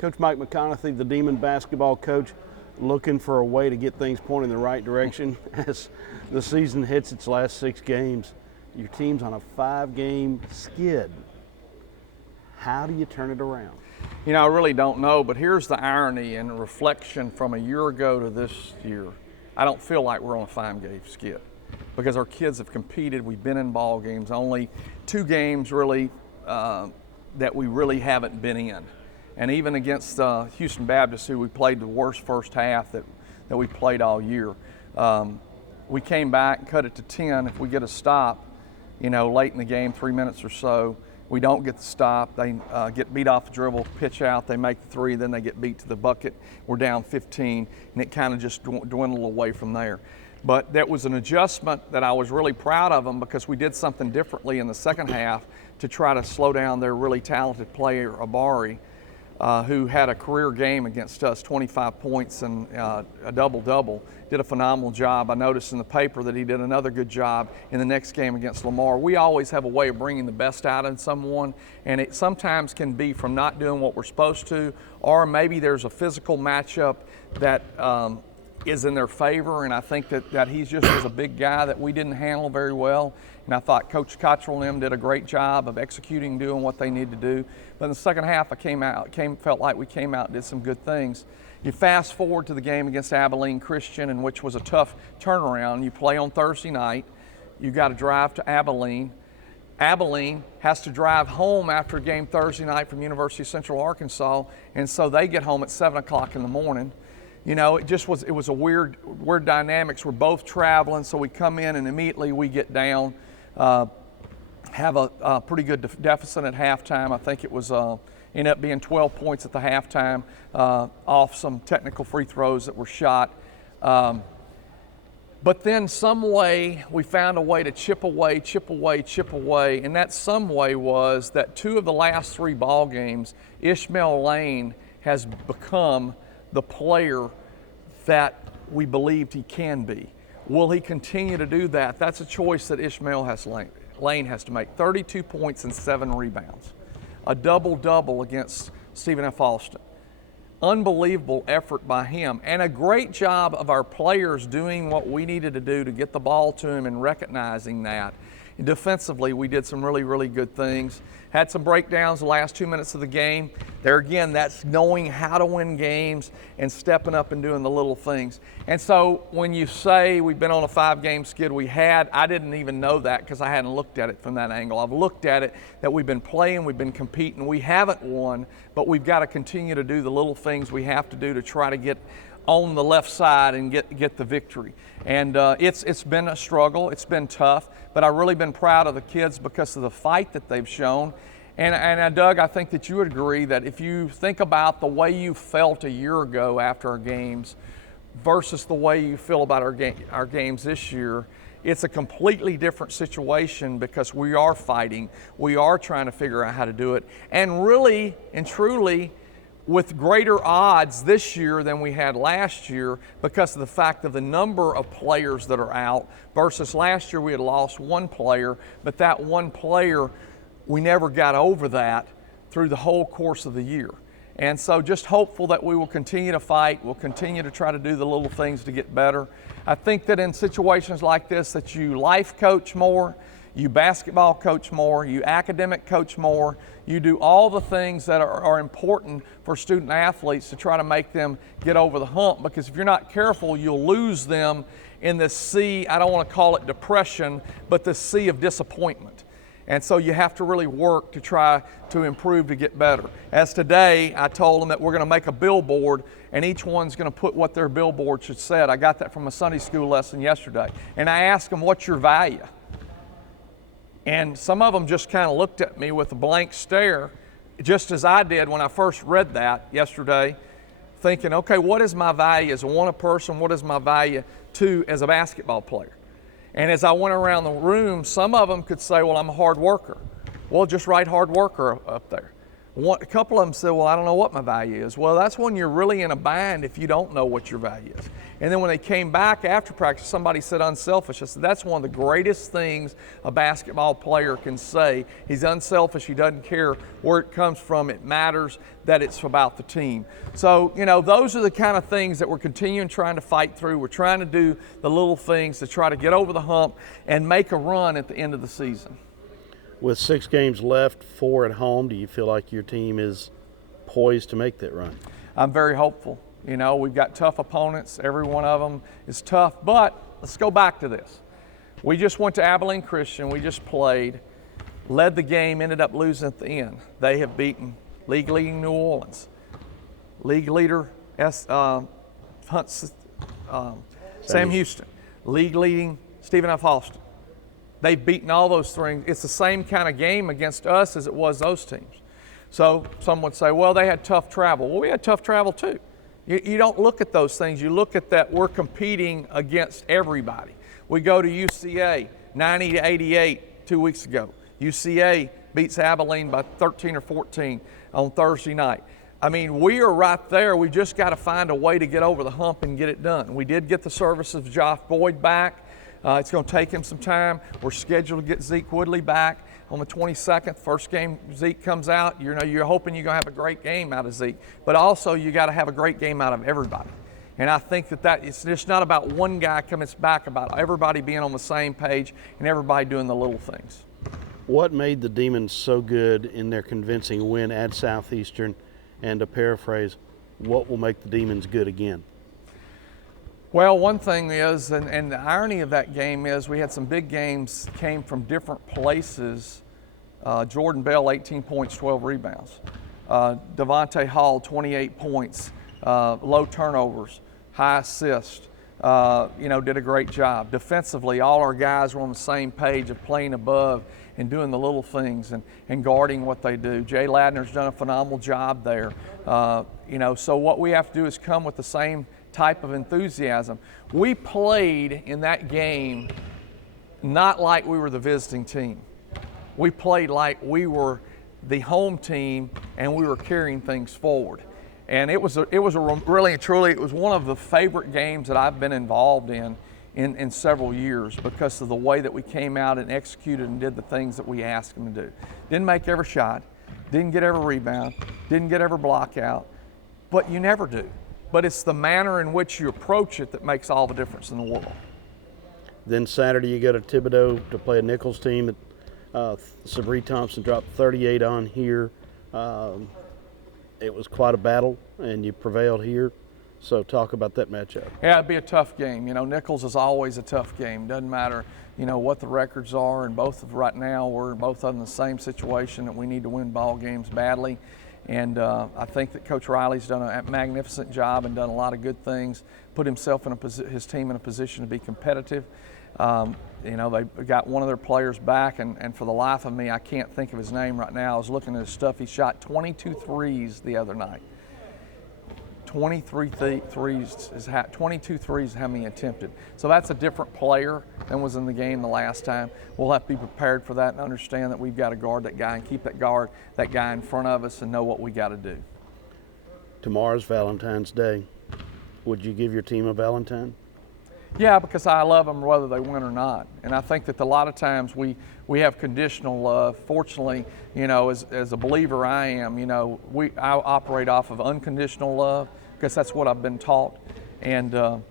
Coach Mike McConathy, the Demon basketball coach, looking for a way to get things pointing in the right direction as the season hits its last 6 games. Your team's on a 5-game skid. How do you turn it around? You know, I really don't know, but here's the irony and reflection from a year ago to this year. I don't feel like we're on a 5-game skid because our kids have competed. We've been in ball games, only 2 games really that we really haven't been in. And even against Houston Baptist, who we played the worst first half that we played all year, we came back and cut it to 10. If we get a stop, you know, late in the game, 3 minutes or so, we don't get the stop. They get beat off the dribble, pitch out, they make the 3, then they get beat to the bucket. We're down 15, and it kind of just dwindled away from there. But that was an adjustment that I was really proud of them because we did something differently in the second half to try to slow down their really talented player, Abari, who had a career game against us, 25 points and a double-double. Did a phenomenal job. I noticed in the paper that he did another good job in the next game against Lamar. We always have a way of bringing the best out in someone, and it sometimes can be from not doing what we're supposed to, or maybe there's a physical matchup that is in their favor, and I think that he just was a big guy that we didn't handle very well. And I thought Coach Cottrell and them did a great job of executing, doing what they need to do. But in the second half, felt like we came out and did some good things. You fast forward to the game against Abilene Christian, in which was a tough turnaround. You play on Thursday night. You got to drive to Abilene. Abilene has to drive home after a game Thursday night from University of Central Arkansas, and so they get home at 7 o'clock in the morning. You know, it was a weird dynamics. We're both traveling, so we come in and immediately we get down, have a pretty good deficit at halftime. I think it was ended up being 12 points at the halftime off some technical free throws that were shot. But then some way we found a way to chip away, and that some way was that 2 of the last 3 ball games, Ishmael Lane has become the player that we believed he can be. Will he continue to do that? That's a choice that Lane has to make. 32 points and 7 rebounds. A double-double against Stephen F. Austin. Unbelievable effort by him, and a great job of our players doing what we needed to do to get the ball to him and recognizing that. And defensively, we did some really, really good things. Had some breakdowns the last 2 minutes of the game. There again, that's knowing how to win games and stepping up and doing the little things. And so when you say we've been on a 5-game skid, I didn't even know that because I hadn't looked at it from that angle. I've looked at it that we've been playing, we've been competing, we haven't won, but we've got to continue to do the little things we have to do to try to get on the left side and get the victory. And it's been a struggle, it's been tough, but I've really been proud of the kids because of the fight that they've shown. And Doug, I think that you would agree that if you think about the way you felt a year ago after our games versus the way you feel about our games this year, it's a completely different situation because we are fighting, we are trying to figure out how to do it, and really and truly with greater odds this year than we had last year because of the fact of the number of players that are out versus last year we had lost 1 player, but that 1 player, we never got over that through the whole course of the year. And so just hopeful that we will continue to fight, we'll continue to try to do the little things to get better. I think that in situations like this that you life coach more, you basketball coach more, you academic coach more, you do all the things that are important for student athletes to try to make them get over the hump, because if you're not careful, you'll lose them in this sea, I don't want to call it depression, but the sea of disappointment. And so you have to really work to try to improve to get better. As today, I told them that we're going to make a billboard and each one's going to put what their billboard should say. I got that from a Sunday school lesson yesterday. And I asked them, what's your value? And some of them just kind of looked at me with a blank stare, just as I did when I first read that yesterday, thinking, okay, what is my value as a person? What is my value as a basketball player? And as I went around the room, some of them could say, well, I'm a hard worker. Well, just write hard worker up there. A couple of them said, well, I don't know what my value is. Well, that's when you're really in a bind if you don't know what your value is. And then when they came back after practice, somebody said unselfish. I said, that's one of the greatest things a basketball player can say. He's unselfish. He doesn't care where it comes from. It matters that it's about the team. So, those are the kind of things that we're continuing trying to fight through. We're trying to do the little things to try to get over the hump and make a run at the end of the season. With 6 games left, 4 at home, do you feel like your team is poised to make that run? I'm very hopeful. We've got tough opponents. Every one of them is tough. But let's go back to this. We just went to Abilene Christian. We just played, led the game, ended up losing at the end. They have beaten league-leading New Orleans, league leader Sam Houston, league-leading Stephen F. Austin. They've beaten all those things. It's the same kind of game against us as it was those teams. So some would say, well, they had tough travel. Well, we had tough travel too. You don't look at those things. You look at that we're competing against everybody. We go to UCA, 90-88 2 weeks ago. UCA beats Abilene by 13 or 14 on Thursday night. I mean, we are right there. We just got to find a way to get over the hump and get it done. We did get the services of Josh Boyd back. It's going to take him some time. We're scheduled to get Zeke Woodley back on the 22nd. First game Zeke comes out, you're hoping you're going to have a great game out of Zeke. But also you got to have a great game out of everybody. And I think that it's just not about one guy coming back, about everybody being on the same page and everybody doing the little things. What made the Demons so good in their convincing win at Southeastern? And to paraphrase, what will make the Demons good again? Well, one thing is, and the irony of that game is we had some big games came from different places. Jordan Bell, 18 points, 12 rebounds. Devontae Hall, 28 points, low turnovers, high assist. Did a great job. Defensively, all our guys were on the same page of playing above and doing the little things and guarding what they do. Jay Ladner's done a phenomenal job there. So what we have to do is come with the same type of enthusiasm. We played in that game not like we were the visiting team. We played like we were the home team and we were carrying things forward. And it was really and truly, it was one of the favorite games that I've been involved in several years because of the way that we came out and executed and did the things that we asked them to do. Didn't make every shot, didn't get every rebound, didn't get every block out, but you never do. But it's the manner in which you approach it that makes all the difference in the world. Then Saturday you go to Thibodaux to play a Nichols team that Sabree Thompson dropped 38 on here. It was quite a battle, and you prevailed here. So talk about that matchup. Yeah, it'd be a tough game. Nichols is always a tough game. Doesn't matter, what the records are. And right now, we're both in the same situation that we need to win ball games badly. And I think that Coach Riley's done a magnificent job and done a lot of good things, put himself in his team in a position to be competitive. They got one of their players back, and for the life of me, I can't think of his name right now. I was looking at his stuff. He shot 22 threes the other night. 22 threes is how many attempted. So that's a different player than was in the game the last time. We'll have to be prepared for that and understand that we've got to guard that guy and keep that guy in front of us and know what we got to do. Tomorrow's Valentine's Day. Would you give your team a Valentine? Yeah, because I love them whether they win or not. And I think that a lot of times we have conditional love. Fortunately, as a believer I am, I operate off of unconditional love because that's what I've been taught. And,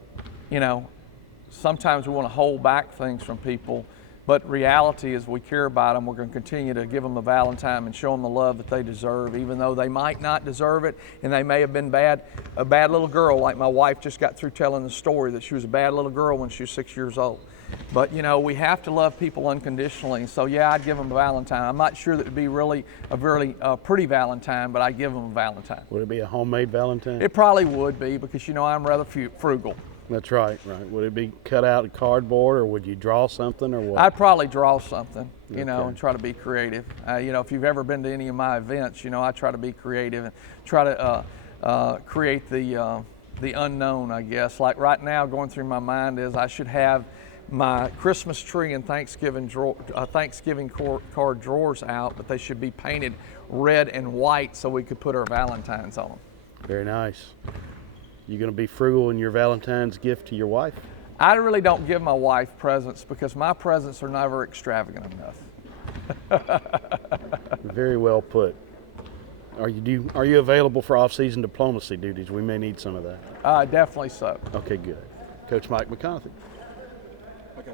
sometimes we want to hold back things from people, but reality is we care about them. We're going to continue to give them a Valentine and show them the love that they deserve, even though they might not deserve it, and they may have been a bad little girl, like my wife just got through telling the story that she was a bad little girl when she was 6 years old. But, we have to love people unconditionally. So, yeah, I'd give them a Valentine. I'm not sure that it would be really a very pretty Valentine, but I'd give them a Valentine. Would it be a homemade Valentine? It probably would be because, I'm rather frugal. That's right. Would it be cut out of cardboard, or would you draw something, or what? I'd probably draw something, Okay. and try to be creative. If you've ever been to any of my events, I try to be creative and try to create the unknown, I guess. Like right now, going through my mind is I should have my Christmas tree and Thanksgiving card drawers out, but they should be painted red and white so we could put our Valentines on them. Very nice. You going to be frugal in your Valentine's gift to your wife? I really don't give my wife presents because my presents are never extravagant enough. Very well put. Are you available for off-season diplomacy duties? We may need some of that. Definitely so. Okay, good. Coach Mike McConathy. Okay.